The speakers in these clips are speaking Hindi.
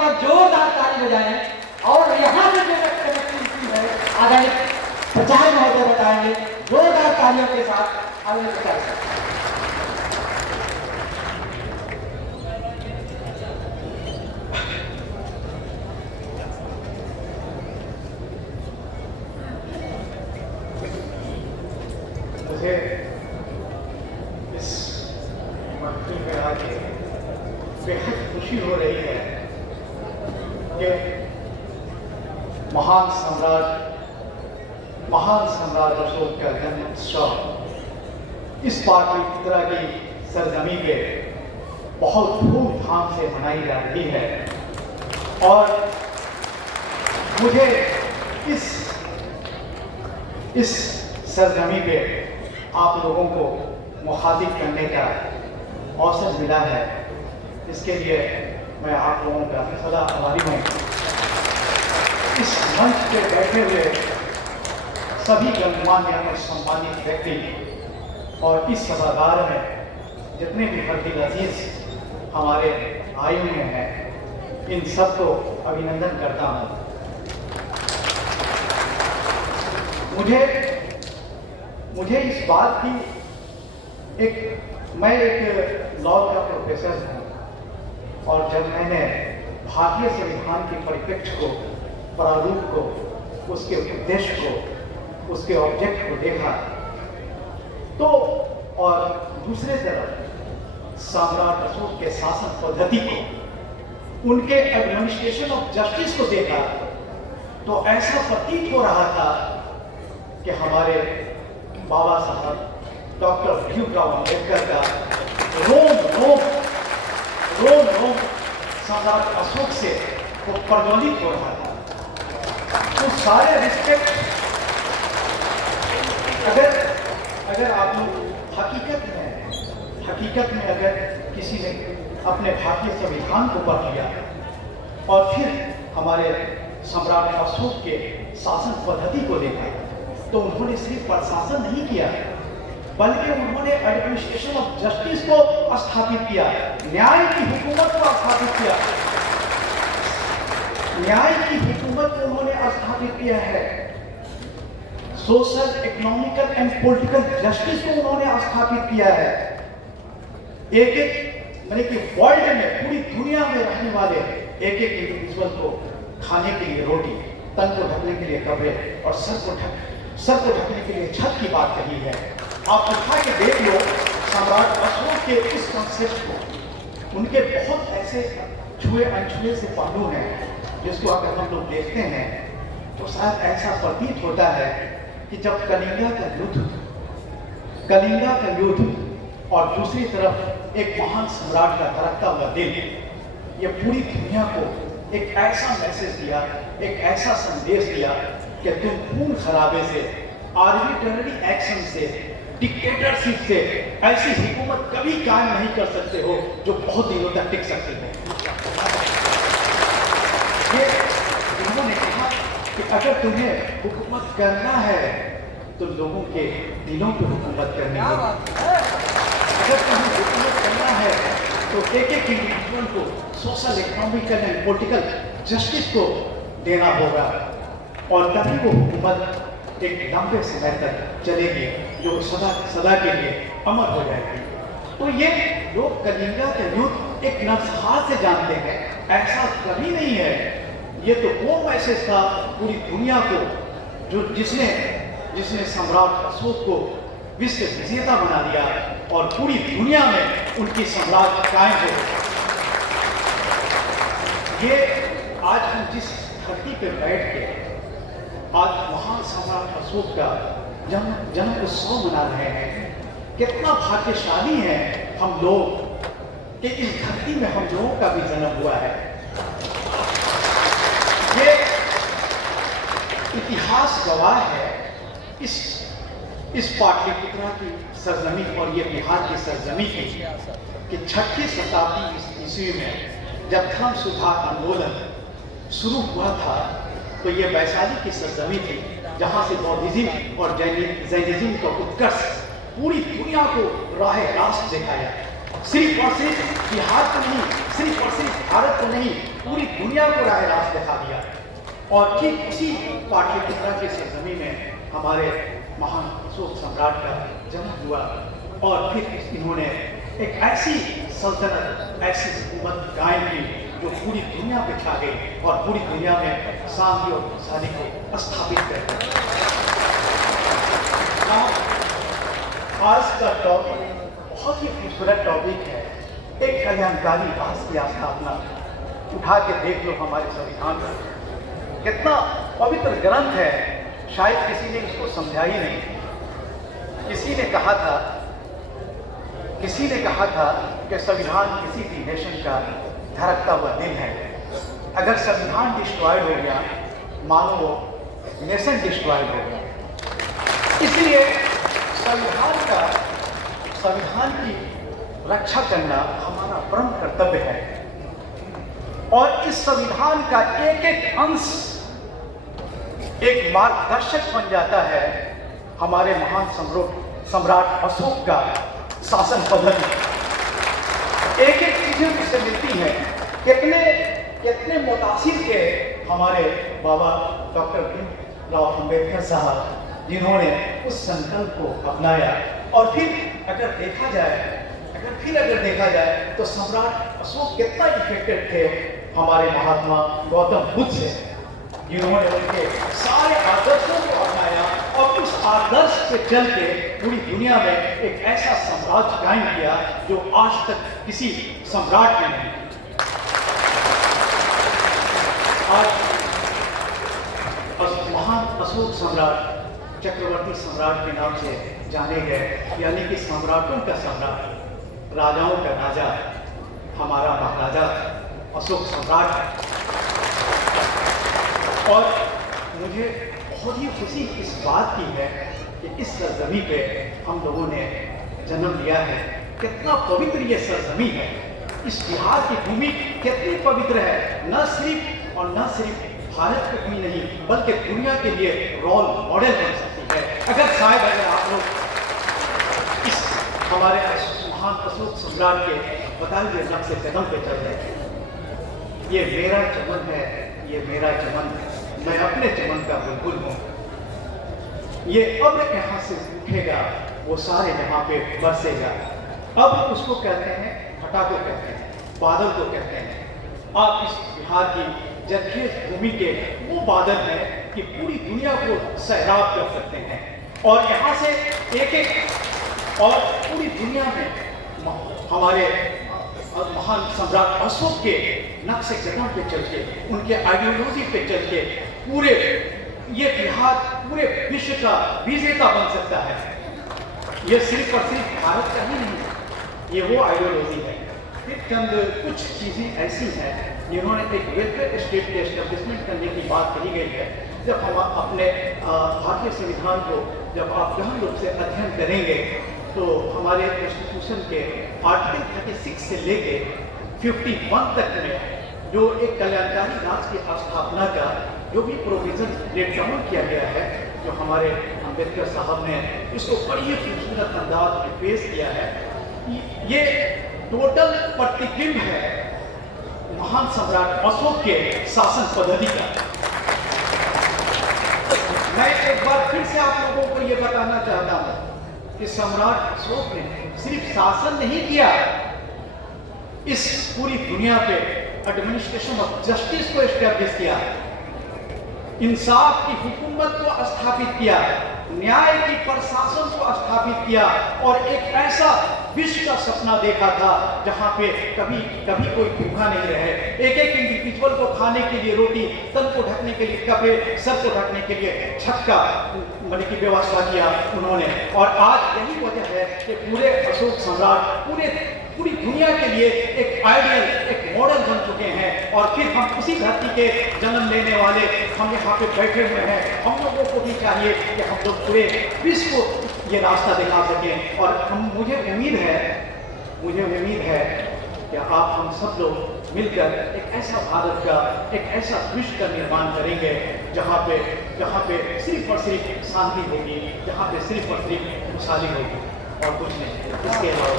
बार जोरदार ताली बजाएं और यहाँ से जो कनेक्टिविटी है आदरणीय प्रचार्य महोदय बताएंगे जोरदार तालियों के साथ आगे प्रचार। मुझे इस महफिल में आके बेहद खुशी हो रही है कि महान सम्राट अशोक का जन्म उत्सव इस पाटलिपुत्रा की सरजमी पे बहुत धूमधाम से मनाई जा रही है और मुझे इस सरजमी पे आप लोगों को मुखातिब करने का अवसर मिला है। इसके लिए मैं आप लोगों का सदा आभारी हूँ। इस मंच पे बैठे हुए सभी गणमान्य और सम्मानित व्यक्ति और इस सभागार में जितने भी हर्दिल अजीज हमारे आयु में हैं, इन सबको अभिनंदन करता हूँ। मुझे इस बात की मैं एक लॉ का प्रोफेसर हूँ और जब मैंने भारतीय संविधान के परिप्रेक्ष्य को, प्रारूप को, उसके उद्देश्य को, उसके ऑब्जेक्ट को देखा तो और दूसरे तरफ सम्राट अशोक के शासन पद्धति को, उनके एडमिनिस्ट्रेशन ऑफ जस्टिस को देखा तो ऐसा प्रतीत हो रहा था कि हमारे बाबा साहब डॉक्टर भीमराव अम्बेडकर का रोम रोम सम्राट अशोक से वो प्रज्वलित हो रहा था। तो सारे रिस्पेक्ट अगर आप लोग हकीकत में अगर किसी ने अपने भारतीय संविधान को पढ़ लिया और फिर हमारे सम्राट अशोक के शासन पद्धति को देखा तो उन्होंने सिर्फ प्रशासन नहीं किया बल्कि उन्होंने एडमिनिस्ट्रेशन ऑफ जस्टिस को स्थापित किया, न्याय की हुकूमत को स्थापित किया, न्याय की हुकूमत को उन्होंने स्थापित किया है, social, economical and political justice को उन्होंने स्थापित किया है। एक माने कि वर्ल्ड में, पूरी दुनिया में रहने वाले एक इंडिविजुअल को खाने के लिए रोटी, तन को ढकने के लिए कपड़े और सर को ढकने के लिए छत की बात कही है। आप उठा के देख लो सम्राट अशोक के इस कॉन्सेप्ट को, उनके बहुत ऐसे छुए अनछुए से पहलू हैं जिसको अगर हम लोग देखते हैं तो शायद ऐसा प्रतीत होता है कि जब कलिंगा का युद्ध और दूसरी तरफ एक महान सम्राट का धड़कता हुआ दिल, ये पूरी दुनिया को एक ऐसा मैसेज दिया, एक ऐसा संदेश दिया कि तुम खून खराबे से, आर्बिट्ररी एक्शन से, डिक्टेटरशिप से ऐसी हुकूमत कभी कायम नहीं कर सकते हो जो बहुत दिनों तक टिक सकती है। ये उन्होंने कहा कि अगर तुम्हें हुकूमत करना है तो लोगों के दिलों पे हुकूमत करनी है। अगर तुम्हें हुकूमत करना है तो एक इंडिविजुअल को social, economical and political justice को देना होगा और तभी वो हुकूमत एक लंबे समय तक चलेगी जो सदा के लिए अमर हो जाएगी। तो ये लोग कलिंगा का युद्ध एक नरसंहार से जानते हैं, ऐसा कभी नहीं है। ये तो वो मैसेज था पूरी दुनिया को जो जिसने सम्राट अशोक को विश्व विजेता बना दिया और पूरी दुनिया में उनकी साम्राज्य कायम हो। ये आज हम जिस धरती पे बैठ के आज महान सम्राट अशोक का जन्म उत्सव मना रहे हैं, कितना भाग्यशाली है हम लोग कि इस धरती में हम लोगों का भी जन्म हुआ है। ये इतिहास गवाह है इस पाटलिपुत्रा की सरजमी और ये बिहार की सरजमी की कि 6वीं शताब्दी ईस्वी में जब धर्म सुधार आंदोलन शुरू हुआ था तो ये वैशाली की सरजमी थी जहाँ से बौद्धिज्म और जैनिज्म का उत्कर्ष पूरी दुनिया को राह रास्त दिखाया। सिर्फ और सिर्फ बिहार को नहीं, सिर्फ और सिर्फ भारत को नहीं, पूरी दुनिया को राह रास्त दिखा दिया। और ठीक उसी पाटलिपुत्रा के सरजमी में हमारे महान अशोक सम्राट का जन्म हुआ और फिर इन्होंने एक ऐसी सल्तनत, ऐसी हुकूमत कायम की जो पूरी दुनिया पे छा गई और पूरी दुनिया में शांति और खुशहाली को स्थापित कर दी। आज का टॉपिक बहुत ही खूबसूरत टॉपिक है, एक कल्याणकारी राष्ट्र की स्थापना। उठा के देख लो हमारे संविधान का, कितना पवित्र ग्रंथ है, शायद किसी ने इसको समझा ही नहीं। किसी ने कहा था कि संविधान किसी भी नेशन का धड़कता हुआ दिल है। अगर संविधान डिस्ट्रॉयड हो गया, मानो वो नेशन डिस्ट्रॉयड हो गया। इसलिए संविधान की रक्षा करना हमारा परम कर्तव्य है। और इस संविधान का एक एक अंश एक मार्गदर्शक बन जाता है हमारे महान सम्राट अशोक का शासन पद्धति। एक एक चीजें उससे मिलती हैं। कितने मुतासिर के हमारे बाबा डॉक्टर भीमराव अम्बेडकर साहब, जिन्होंने उस संकल्प को अपनाया। और फिर अगर देखा जाए तो सम्राट अशोक कितना इफेक्टेड थे हमारे महात्मा गौतम बुद्ध से, जिन्होंने उनके सारे आदर्शों को अपनाया और उस आदर्श पे चल के पूरी दुनिया में एक ऐसा साम्राज्य कायम किया जो आज तक किसी सम्राट ने नहीं। आज महान अशोक सम्राट चक्रवर्ती सम्राट के नाम से जाने गए, यानी कि सम्राटों का सम्राट, राजाओं का राजा हमारा महाराजा अशोक सम्राट है। और मुझे बहुत ही खुशी इस बात की है कि इस सरजमी पे हम लोगों ने जन्म लिया है। कितना पवित्र ये सरजमी है, इस बिहार की भूमि कितनी पवित्र है। न सिर्फ भारत की भूमि नहीं, बल्कि दुनिया के लिए रोल मॉडल बन सकती है। अगर आप लोग इस हमारे महान अशोक सम्राट के बताए हुए नक्शे कदम पे चल रहे हैं। ये मेरा चमन है, ये मेरा चमन, मैं अपने चमन का बुलबुल हूँ। ये अब यहाँ से उठेगा, वो सारे यहाँ पे बरसेगा। अब उसको कहते हैं घटा को कहते हैं, बादल को कहते हैं। आप इस बिहार की जरखेज भूमि के वो बादल हैं कि पूरी दुनिया को सैराब कर सकते हैं। और यहाँ से एक और पूरी दुनिया में हमारे महान सम्राट अशोक के नक्शे कदम पे चल के, उनके आइडियोलॉजी पे चल के पूरे ये बिहार पूरे विश्व का विजेता बन सकता है। ये सिर्फ और सिर्फ भारत का ही नहीं, ये वो आइडियोलॉजी है। फिर चंद कुछ चीजें ऐसी हैं जिन्होंने एक वेलफेयर स्टेट के एस्टेब्लिशमेंट करने की बात कही गई है। जब हम अपने भारतीय संविधान को जब आप गहन रूप से अध्ययन करेंगे तो हमारे कॉन्स्टिट्यूशन के आर्टिकल 36 से लेके 51 तक में जो एक कल्याणकारी राज्य की स्थापना का जो भी प्रोविजन लेट डाउन किया गया है, जो हमारे अम्बेडकर साहब ने इसको बड़ी ही खूबसूरत अंदाज में पेश किया है, ये टोटल प्रतिबिंब है महान सम्राट अशोक के शासन पद्धति का। मैं एक बार फिर से आप लोगों को ये बताना चाहता हूं कि सम्राट अशोक ने सिर्फ शासन नहीं किया, इस पूरी दुनिया पे एडमिनिस्ट्रेशन ऑफ जस्टिस को एस्टैब्लिश किया, इंसाफ की हुकूमत को स्थापित किया, न्याय की प्रशासन को स्थापित किया और एक ऐसा विश्व का सपना देखा था जहां पे कभी कोई भूखा नहीं रहे। एक इंडिविजुअल को खाने के लिए रोटी, तन को ढकने के लिए कपड़े, सर को ढकने के लिए छत का की व्यवस्था किया उन्होंने। और आज यही वजह है कि पूरे अशोक सम्राट पूरी दुनिया के लिए एक आइडियल, एक मॉडल बन चुके हैं। और फिर हम उसी धरती के जन्म लेने वाले हम यहाँ पे बैठे हुए हैं, हम लोगों को भी चाहिए कि हम लोग पूरे विश्व को ये रास्ता दिखा सकें। और मुझे उम्मीद है कि आप हम सब लोग मिलकर एक ऐसा भारत का, एक ऐसा विश्व का निर्माण करेंगे जहाँ पे सिर्फ और सिर्फ शांति होगी, जहाँ पे सिर्फ और सिर्फ खुशहाली होगी और कुछ नहीं। इसके अलावा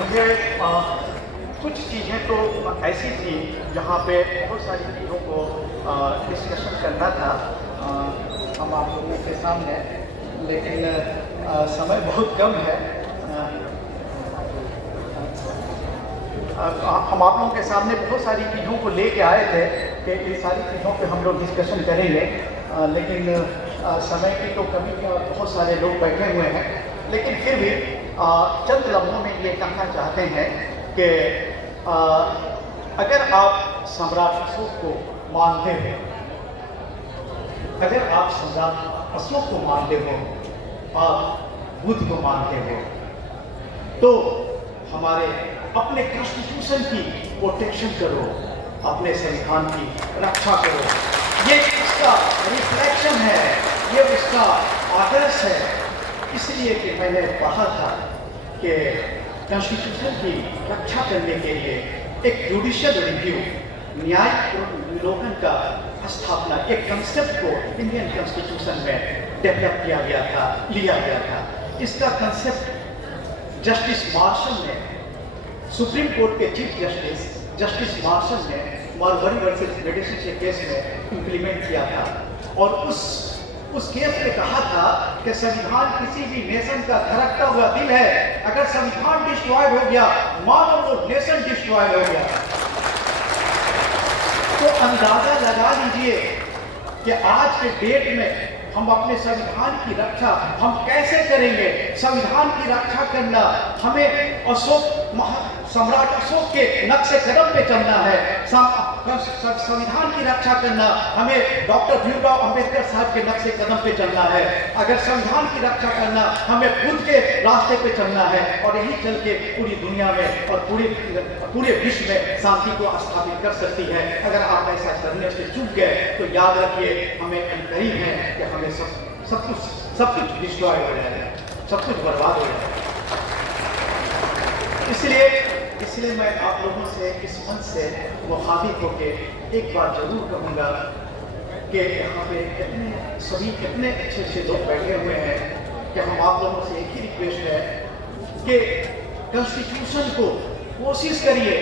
मुझे कुछ चीज़ें तो ऐसी थी जहाँ पे बहुत सारी चीज़ों को डिस्कशन करना था हम आप लोगों के सामने, लेकिन समय बहुत कम है। हम आप लोगों के सामने बहुत सारी चीज़ों को लेके आए थे कि इन सारी चीज़ों पे हम लोग डिस्कशन करेंगे, लेकिन समय की तो कमी का बहुत सारे लोग बैठे हुए हैं। लेकिन फिर भी चंद लम्हों में ये कहना चाहते हैं कि अगर आप सम्राट अशोक को मानते हो, अगर आप सम्राट अशोक को मानते हो, आप बुद्ध को मानते हो, तो हमारे अपने कॉन्स्टिट्यूशन की प्रोटेक्शन करो, अपने संविधान की रक्षा करो। ये इसका रिफ्लेक्शन है, ये उसका आदर्श है। इसलिए कि मैंने पढ़ा था कि कॉन्स्टिट्यूशन की रक्षा करने के लिए एक जुडिशियल रिव्यू, न्यायिक विलोकन का स्थापना, एक कंसेप्ट को इंडियन कॉन्स्टिट्यूशन में डेवलप किया गया था, लिया गया था। इसका कंसेप्ट जस्टिस मार्शल ने, सुप्रीम कोर्ट के चीफ जस्टिस मार्शल ने मारवाड़ी वर्सेस मेडिसिन के केस में इम्प्लीमेंट किया था। और उस केस में कहा था कि संविधान किसी भी नेशन का धड़कता हुआ दिल है। अगर संविधान डिस्ट्रॉयड हो गया, मानो वो नेशन डिस्ट्रॉयड हो गया। तो अंदाजा लगा लीजिए कि आज के डेट में हम अपने संविधान की रक्षा हम कैसे करेंगे। संविधान की रक्षा करना हमें सम्राट अशोक के नक्शे कदम पे चलना है। संविधान की रक्षा करना हमें डॉक्टर भीमराव अंबेडकर साहब के नक्शे कदम पे चलना है। अगर संविधान की रक्षा करना हमें बुद्ध के रास्ते पे चलना है, और यही चल के पूरी दुनिया में और पूरे विश्व में शांति को स्थापित कर सकती है। अगर आप ऐसा करने से चूक गए तो याद रखिए हमें करीब है कि हमें सब कुछ डिस्ट्रॉय हो जाएगा, सब कुछ बर्बाद हो जाएगा। इसलिए मैं आप लोगों से इस मंच से मुखातिब होकर एक बात जरूर कहूँगा कि यहाँ पे कितने अच्छे लोग बैठे हुए हैं कि हम आप लोगों से एक ही रिक्वेस्ट है कि कॉन्स्टिट्यूशन को कोशिश करिए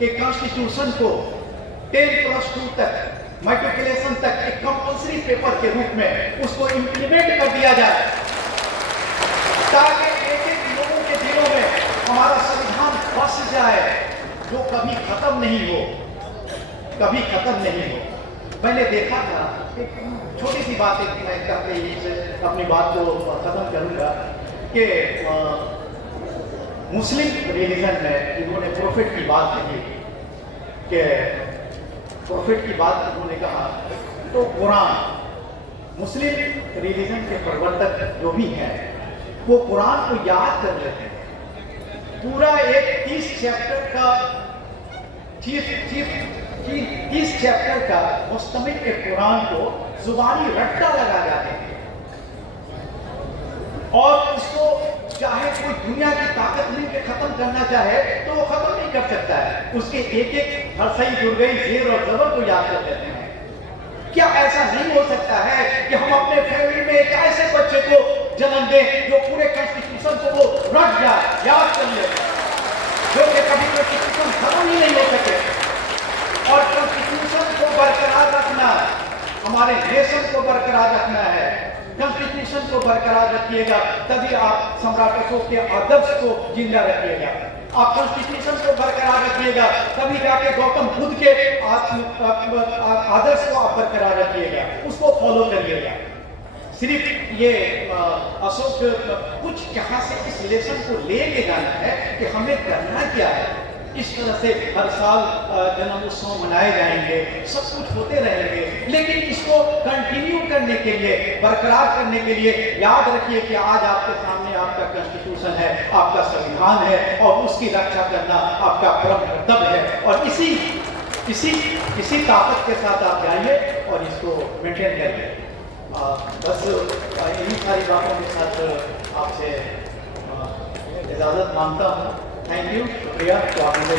कि कॉन्स्टिट्यूशन को 10+2 तक मैट्रिकुलेशन तक एक कंपल्सरी पेपर के रूप में उसको इम्प्लीमेंट कर दिया जाए, ताकि एक लोगों के दिलों में हमारा संविधान बस जाए, जो कभी खत्म नहीं हो, कभी खत्म नहीं हो। मैंने देखा था, एक छोटी सी बात है, मैं करके ही अपनी बात को खत्म करूंगा कि मुस्लिम रिलीजन में इन्होंने प्रॉफिट की बात कही कि प्रॉफिट की बात उन्होंने कहा, तो कुरान, मुस्लिम रिलीजन के प्रवर्तक जो भी हैं वो कुरान को याद कर लेते हैं। पूरा एक 30 चैप्टर का मुस्तमिल एक कुरान को जुबानी रट्टा लगा जाते हैं, और उसको चाहे कोई दुनिया की ताकत नहीं के खत्म करना चाहे तो वो खत्म नहीं कर सकता है। उसके एक हर सही दुर्गई जेर और जबर को याद कर लेते हैं। क्या ऐसा नहीं हो सकता है कि हम अपने फैमिली में एक ऐसे बच्चे को जन्म दें जो पूरे कॉन्स्टिट्यूशन को वो रट जाए, याद कर ले, जो कि कभी कॉन्स्टिट्यूशन खत्म ही नहीं हो सके। और कॉन्स्टिट्यूशन को बरकरार रखना, हमारे नेशन को बरकरार रखना है। कॉन्स्टिट्यूशन को बरकरार रखिएगा तभी आप सम्राट अशोक के आदर्श को जिंदा रखिएगा। आप कॉन्स्टिट्यूशन को बरकरार रखिएगा तभी जाके गौतम बुद्ध के आदर्श को आप बरकरार रखिएगा, उसको फॉलो करिएगा। सिर्फ ये अशोक कुछ यहाँ से इस लेसन को लेके जाना है कि हमें करना क्या है। इस तरह से हर साल जन्म उत्सव मनाए जाएंगे, सब कुछ होते रहेंगे, लेकिन इसको कंटिन्यू करने के लिए, बरकरार करने के लिए याद रखिए कि आज आपके सामने आपका कॉन्स्टिट्यूशन है, आपका संविधान है, और उसकी रक्षा करना आपका परम कर्तव्य है। और इसी ताकत के साथ आप जाइए और इसको मेंटेन करिए। बस इन्हीं सारी बातों के साथ आपसे इजाज़त मांगता हूँ। थैंक यू, शुक्रिया। तो आपने